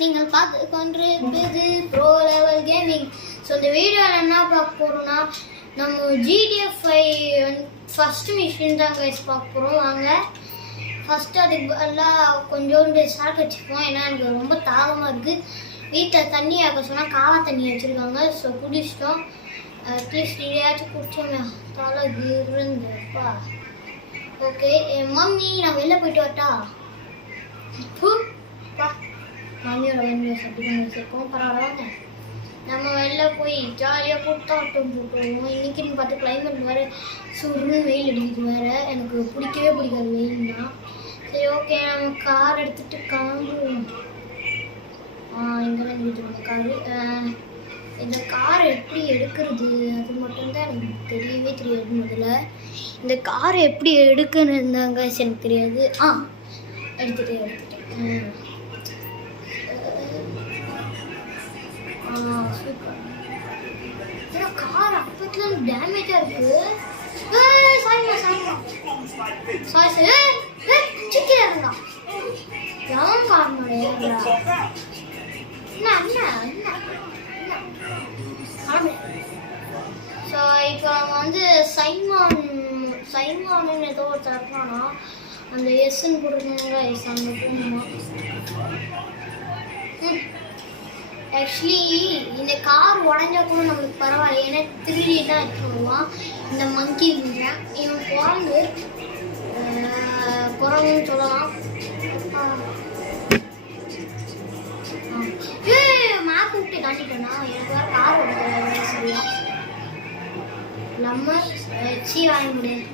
நீங்கள் பார்த்து கொண்டிருப்பது ப்ரோ லெவல் கேமிங். ஸோ இந்த வீடியோவில் என்ன பார்க்க போகிறோம்னா, நம்ம ஜிடிஎஃப் ஃபஸ்ட்டு மிஷின் தான் கைஸ் பார்க்க போகிறோம். வாங்க ஃபஸ்ட்டு அதுக்கு எல்லாம் கொஞ்சோண்டு சாக்கு வச்சுப்போம். ஏன்னா எனக்கு ரொம்ப தாகமாக இருக்குது. வீட்டில் தண்ணி ஆக்க சொன்னால் காவா தண்ணி வச்சுருக்காங்க. ஸோ குடிச்சிட்டோம். அட்லீஸ்ட் இதையாச்சும் குடிச்சோமே, தலை இருந்தப்பா. ஓகே மம்மி, நான் வெளில போயிட்டு வரட்டா? மம்மியோட வந்து அப்படிதான் வச்சுருக்கோம். பரவாயில்ல, நம்ம வெளில போய் ஜாலியாக கூட்டாட்டம் போட்டுருவோம். இன்றைக்கின்னு பார்த்து கிளைமேட் வேறு சுருன்னு வெயில் அடிக்குது வேறு. எனக்கு பிடிக்கவே பிடிக்காது வெயில்னா. சரி ஓகே, நம்ம கார் எடுத்துகிட்டு கிளம்புவோம். இங்கெல்லாம் நிறுத்துவோம் காரு. இந்த காரை எப்படி எடுக்கிறது அது மட்டும்தான் எனக்கு தெரியவே தெரியாது. முதல்ல இந்த காரை எப்படி எடுக்கணும் இருந்தாங்க எனக்கு தெரியாது. எடுத்துட்டேன். சூப்பர். ஏன்னா கார் அப்பத்துல டேமேஜாக இருக்கு. சாரி சிக்கில இருந்தா எவன் காரணம் ஸோ இப்போ நம்ம வந்து சைமான்னு ஏதோ ஒரு தரப்பானா அந்த எஸ்ன்னு கொடுக்கணுங்க. எஸ் அங்கே போகணுமா? ஆக்சுவலி இந்த கார் உடஞ்சா கூட நம்மளுக்கு பரவாயில்ல. ஏன்னா 3D தான் எடுத்துருவான் இந்த மங்கி. இவன் குரங்குன்னு சொல்லலாம். மேப் விட்டு தாண்டிட்டேன்னா எனக்கு வேறு கார் ஓடுறது சரியா நம்ம வாங்க முடியாது.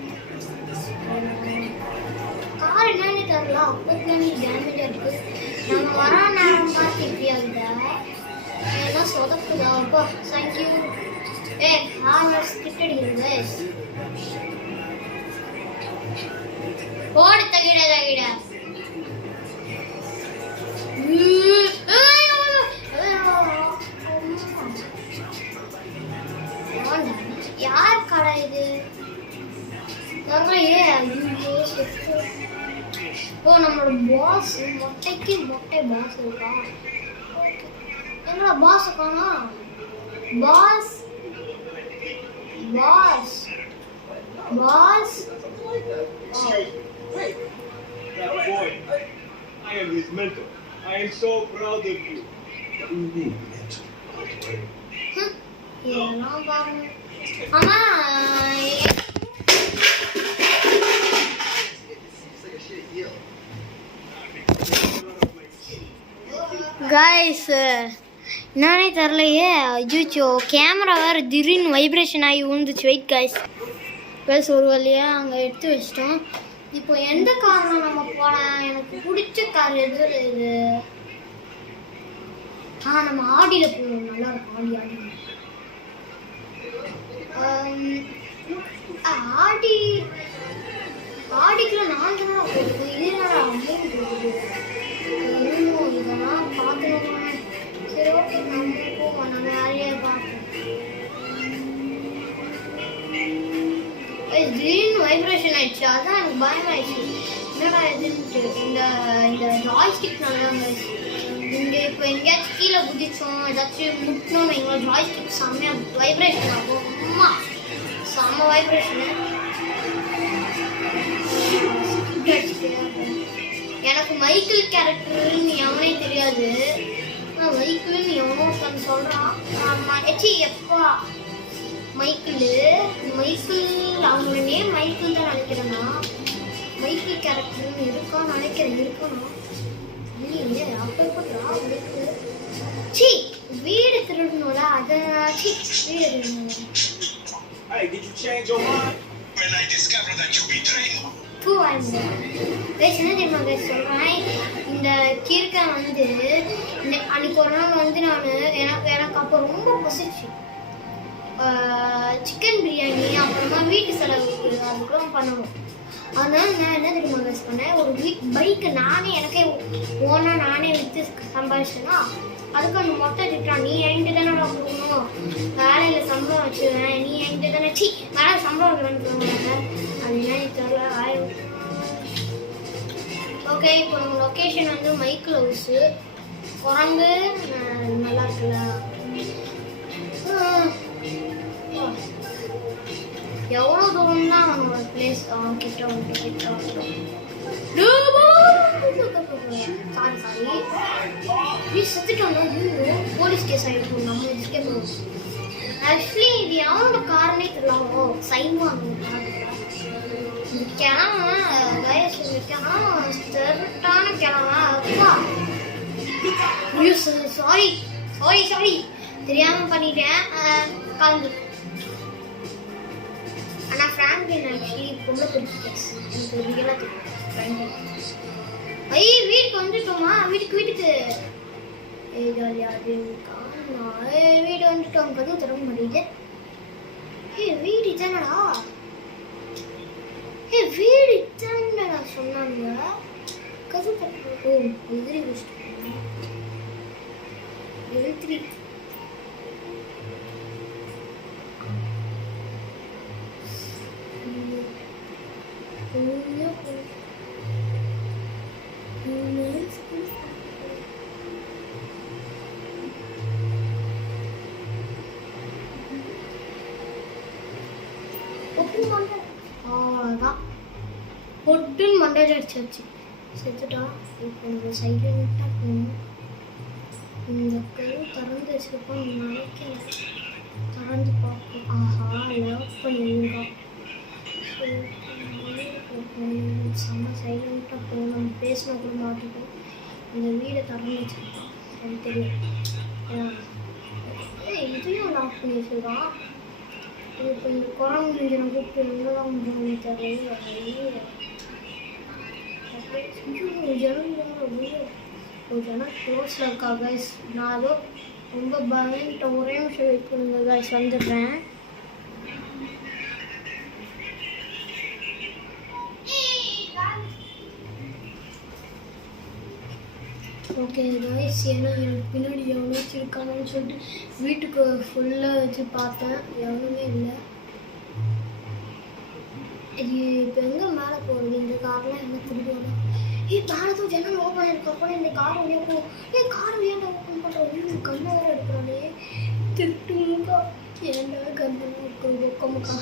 கார் என்னன்னு தெரியல, அப்பத்துல நீ டேமேஜாக இருக்கு. நம்ம வர நேரம் பார்த்து இப்படி ஆகுதா எல்லாம் சொதப்புதா? அப்பா தேங்க்யூ. கார் ஸ்கிட் அடிக்கிறது. ஓடு தகிட யார் கடை இது? நம்மளோட பாஸ் மொட்டை பாஸ் இருக்கா? எங்களோட பாஸ் காணா? Boss boy, I am his mentor. I am so proud of you. What do you mean, mentor? Guys நானே தரலையே. அஜிச்சோ, கேமரா வேறு திடீர்னு வைப்ரேஷன் ஆகி விழுந்துச்சு. வெயிட் கைஸ் ஒரு வழியாக அங்கே எடுத்து வச்சிட்டோம். இப்போ எந்த காரணம் நம்ம போனேன்? எனக்கு பிடிச்ச கார் எது இது? நம்ம ஆடியில் போகணும். நல்லா இருக்கும் ஆடிக்குள்ள நான் தானே போகுது. இதனால அமௌண்ட் இருக்குது. இதெல்லாம் பார்க்கணும். சரி ஓகே, நம்ம போவோம். நம்ம வேலையை பார்ப்போம். திடீர்னு வைப்ரேஷன் ஆயிடுச்சு. அதான் எனக்கு பயம் ஆயிடுச்சு. என்னடா எதுன்ட்டு. இந்த ஜாய்ஸ்டிக் நல்லா இருந்துச்சு. இங்கே இப்போ எங்கேயாச்சும் கீழே குதிச்சோம், ஏதாச்சும் முட்டணும் எங்களோட ஜாய்ஸ்டிக் செம்மையாக வைப்ரேஷன் ஆகும். செம்ம வைப்ரேஷனு. எனக்கு மைக்கிள் கேரக்டர்னு எவனே தெரியாது. மைக்கிள்னு எவனோ ஒருத்தன் சொல்கிறான். எப்பா மைக்கிள் அவங்க நேம் மைக்கிள் தான் நினைக்கிறேன்னா. மைக்கிள் கேரக்டர்னு இருக்கான்னு நினைக்கிறேன். இருக்கணும் இல்லையே. அப்போ வீடு திருடணும்ல, அதாச்சு வீடு திருடணும். Hey, did you change your mind? When I discovered that you betrayed me. என்ன தெரியுமா சொல்கிறேன்? இந்த கீர்க்கை வந்து அன்னைக்கு ஒரு நாள் வந்து எனக்கு அப்போ ரொம்ப பசிச்சு. சிக்கன் பிரியாணி அப்புறமா வீட்டு செலவுக்கு அதுக்கெல்லாம் பண்ணுவோம். அதனால நான் என்ன தெரியுமா யூஸ் பண்ணேன்? ஒரு பைக்கு எனக்கே ஓனாக நானே விற்று சம்பாதிச்சேன்னா அதுக்கு அந்த மொட்டை திட்டான். நீ என்கிட்ட தானே கொடுக்கணும், வேலையில் சம்பளம் வச்சுருவேன், நீ என்கிட்ட தானே வேலை சம்பளம் வைக்கிறேன்னு சொல்லுவாங்க. அது என்ன தெரியல. ஓகே, இப்போ நம்ம லொக்கேஷன் வந்து மைக்கிள் ஹவுஸு. குரங்கு நல்லா இருக்குல்ல. எவ்வளோ தூரம் தான் அவனோட பிளேஸ் அவன் கிட்ட வந்துட்டோம். சாரி செத்துட்டோம். போலீஸ் கேஸ் ஆகிருக்கும். நம்ம இதுக்கே போவோம். ஆக்சுவலி இது அவனோட காரணே தெரியல. சைமான் கிழமை தெருட்டான கிழமை. அப்பா சாரி சாரி சாரி தெரியாம பண்ணிட்டேன். கலந்து ஆனால் ஃப்ராங்க்லின் ஆக்சுவலி பொண்ணு பிடிச்சி கேஸ் எனக்கு ரியலாக தெரியும். வீட்டுக்கு வந்துட்டோமா? வீட்டுக்கு ஜாலியாக வீடு வந்துட்டோம். கதவு திறக்க மாட்டேங்குது. வீடு தானடா. வீடு தானடா சொன்னாங்க. கதவு திறக்க. எதிரி வச்சுட்டு எழுத்திரி பொட்டுன்னு மண்டையில் அடிச்சாச்சு. செத்துட்டான். இப்போ இந்த சைலண்டாக போகணும். இந்த கரு திறந்து வச்சுருப்போம். நினைக்கிறேன் திறந்து பார்ப்போம். ஆஹா லவ் பண்ணிருங்க. செம்ம சைலண்டாக போகணும். நம்ம பேசினா கூட மாட்டிப்போம். இந்த வீடை திறந்து வச்சுருப்போம். அது தெரியும். இதையும் லாக் பண்ணி வச்சுருக்கான். இப்போ இந்த குரங்கு நெஞ்சனை கூப்பிட்டு எங்கெல்லாம் முடியும் தெரியல. ஜனம் க்ளோஸில் இருக்கா கைஸ். நான் அதோ ரொம்ப பயன்ட்ட ஒரே நிமிஷம் வெயிட் பண்ணுங்க கைஸ், வந்துடுறேன். ஓகே கைஸ், ஏன்னா எனக்கு பின்னாடி எவ்வளோ வச்சுருக்காங்கன்னு சொல்லிட்டு வீட்டுக்கு ஃபுல்லாக வச்சு பார்த்தேன். எவ்வளோமே இல்லை. இப்போ எங்கே மேலே போகிறது? இந்த கார்லாம் என்ன திருடுவாங்க? மேலே ஜன்னல் ஓப்பன் இருக்கு. அப்புறம் இந்த கார் வழியாக போகும். கார் வழியாக ஓப்பன் பண்ணுறோம். கண்ணை வேறு எடுக்கிறானே. திருட்டுங்கக்கா. ஏன்டா கண்ணு ஒக்கமுக்கா.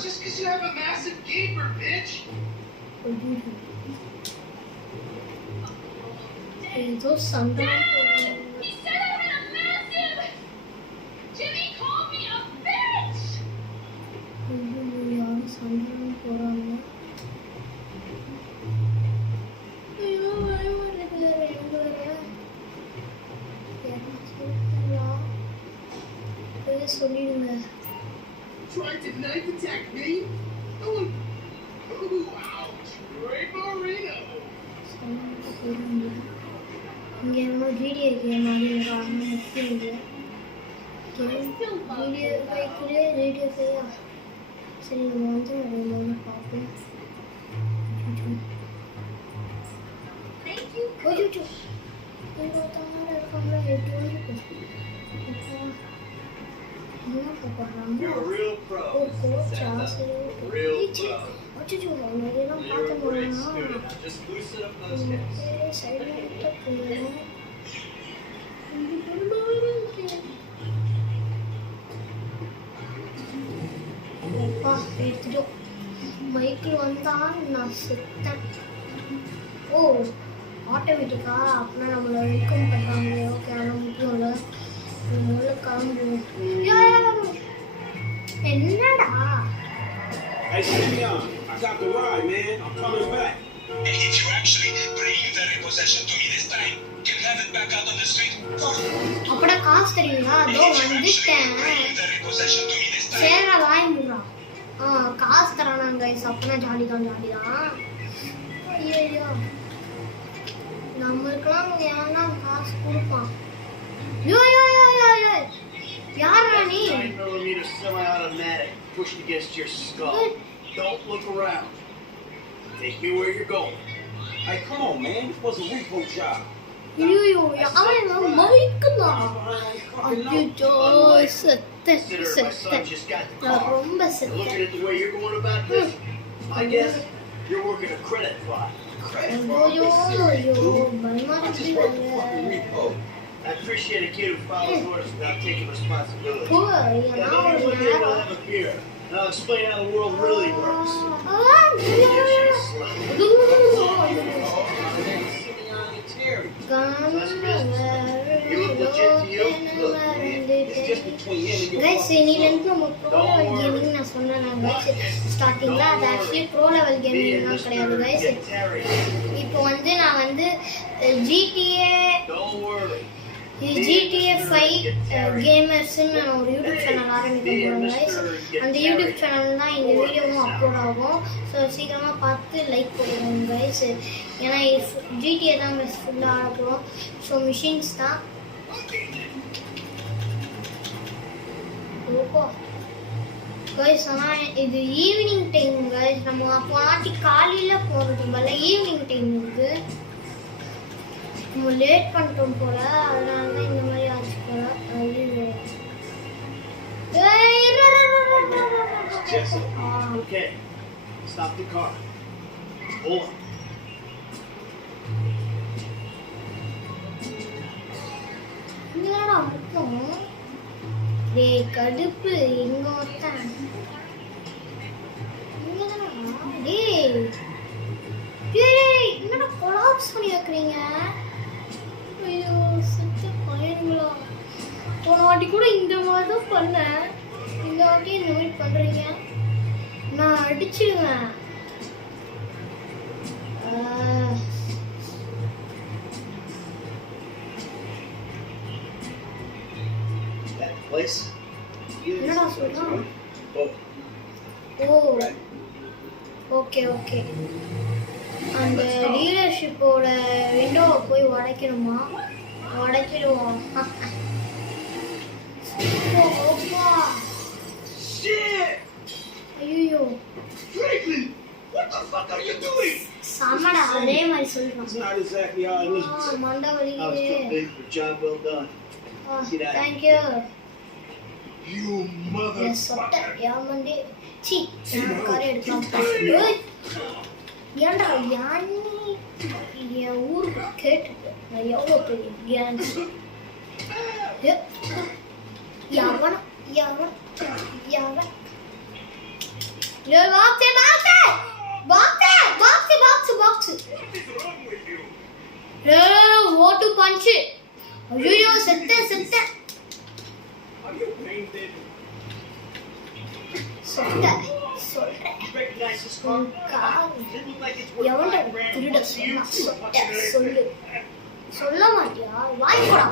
ஏதோ சண்டை யாரும் சண்டை போகிறாங்க. சொல்லிடுங்க. இங்கே என்னமோ வீடியோ கேம் மாதிரி முக்கியம். வீடியோ பைக்குள்ளே ரேடியோ செய்யா. சரி நம்ம வந்து ஒன்று பார்ப்போம். You're a real pro. Real pro. Great spirit. Now just loosen up those hips. மைக்கில் வந்தான் நான் செத்தேன். ஓ ஆட்டோமேட்டிக்கா அப்படின்னா நம்மளை வெல்கம் பண்ணுறாங்க. ஓகே, ஆனால் முக்கியம் இல்லை. முதல்ல கிளம்பு. என்னடா? Hey, Simeon, I got the ride, man. I'm coming back. And if you actually bring the repossession to me this time, you'll have it back out on the street. அப்படா காசு தெரியுங்களா? அதோ வந்துட்டேன். சேரா வாங்கிடுறா. காசு தரானாங்க கைஸ். அப்பனா ஜாலி தான். ஐயோ நம்மளுக்கெல்லாம் ஏன்னா காசு கொடுப்பான். யாரா நீ? 9mm semi-automatic pushed against your skull. Don't look around. Take me where you're going. Hey, come on, man. This was a repo job. ஐயோ அவன் மைக்குதா. ஐயோ செத்த நான் ரொம்ப செத்த. Looking at the way you're going about this, I guess you're working a credit file. ஐயோ பயமா I just worked the fucking repo. I appreciate a kid who follows orders without taking responsibility. போ Yeah, ஏன்னா maybe ஒரு one day we'll நேரம் have a beer, and I'll explain how the world really works. Guys, இன்னிலிருந்து நம்ம bro level gaming நான் சொன்னேன் guys ஸ்டார்டிங்ல அது ஆக்சுவலி ப்ரோ லெவல் கேமிங் தான் கிடையாது guys. இப்போ வந்து நான் வந்து GTA 5 கேமர்ஸ்னு நான் ஒரு யூடியூப் சேனல் ஆரம்பிக்க போகிறேன் guys. அந்த யூடியூப் சேனல் தான் இந்த வீடியோவும் அப்லோட் ஆகும். ஸோ சீக்கிரமாக பார்த்து லைக் போடுவோம் guys. ஏன்னா GTA தான் guys ஃபுல்லாக ஆடுறோம். ஸோ மிஷின்ஸ் தான் கைஸ். ஆனால் இது ஈவினிங் டைம் கைஸ். நம்ம அப்போ நாட்டி காலையில் போகிறது போல ஈவினிங் டைம் இருக்குது. நம்ம லேட் பண்ணிட்டோம் போல, அதனால தான் இந்த மாதிரி ஆச்சு போல. Okay, stop the car. Hold on. என்னடா முத்தம் டேய் கடுப்பு எங்க ஒருத்தன் டேய் டேய் என்னடா கொலாப்ஸ் பண்ணி வைக்கிறீங்க. ஐயோ சுத்த பையனுங்களா. போன வாட்டி கூட இந்த மாதிரி தான் பண்ணேன், இந்த வாட்டி இந்த மாதிரி பண்ணுறீங்க. நான் அடிச்சிடுவேன். Place. என்னடா சொல்றான்? ஓ ஓகே ஓகே. அந்த டீலர்ஷிப்போட விண்டோவை போய் உடைக்கணுமா? உடைச்சிடுவோம். ஐயோ Franklin, what the fuck are you doing? சமடா அதே மாதிரி சொல்றான். It's not exactly how it looks. மண்டை I was வலிக்குது. too big for a job well done. Thank you. You சொட்ட motherfucker. ஏமண்டே சி நான் காரை எடுக்கலாம். ஏய் ஏன்டா யானி என் ஊர் கேட்டு நான் எவ்வளோ பெரிய கேங்ஸ். யாவன யாவன் யாவன் லே box box box box box. What is wrong with you? லே ஓட்டு பஞ்ச். ஐயோ செத்த செத்த Are you painted? சொட்ட சொல்றேன். You recognize this car? Didn't look like it's worth எவன்டா 5 grand. திருட What's you? சொன்னா சொட்ட சொல்லு. சொல்ல மாட்டியா? வாய் போடா.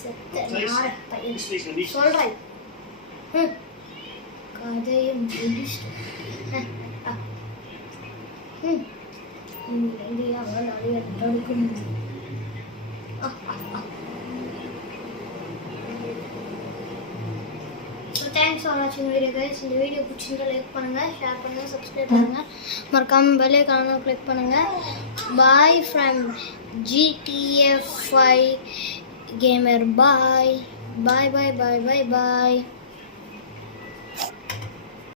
செத்த நார பையன். This thing's gonna need சொல்றேன். கதையை முடிச்சிட்டு இந்தியா நிறைய தடுக்கணும். தேங்க்ஸ் ஃபார் வாட்சிங் வீடியோ கைஸ். இந்த வீடியோ பிடிச்சிருந்தா லைக் பண்ணுங்கள், ஷேர் பண்ணுங்கள், சப்ஸ்கிரைப் பண்ணுங்கள், மறக்காமல் பெல் ஐகானை கிளிக் பண்ணுங்கள். Bye from GTA 5 gamer. Bye bye bye bye bye bye.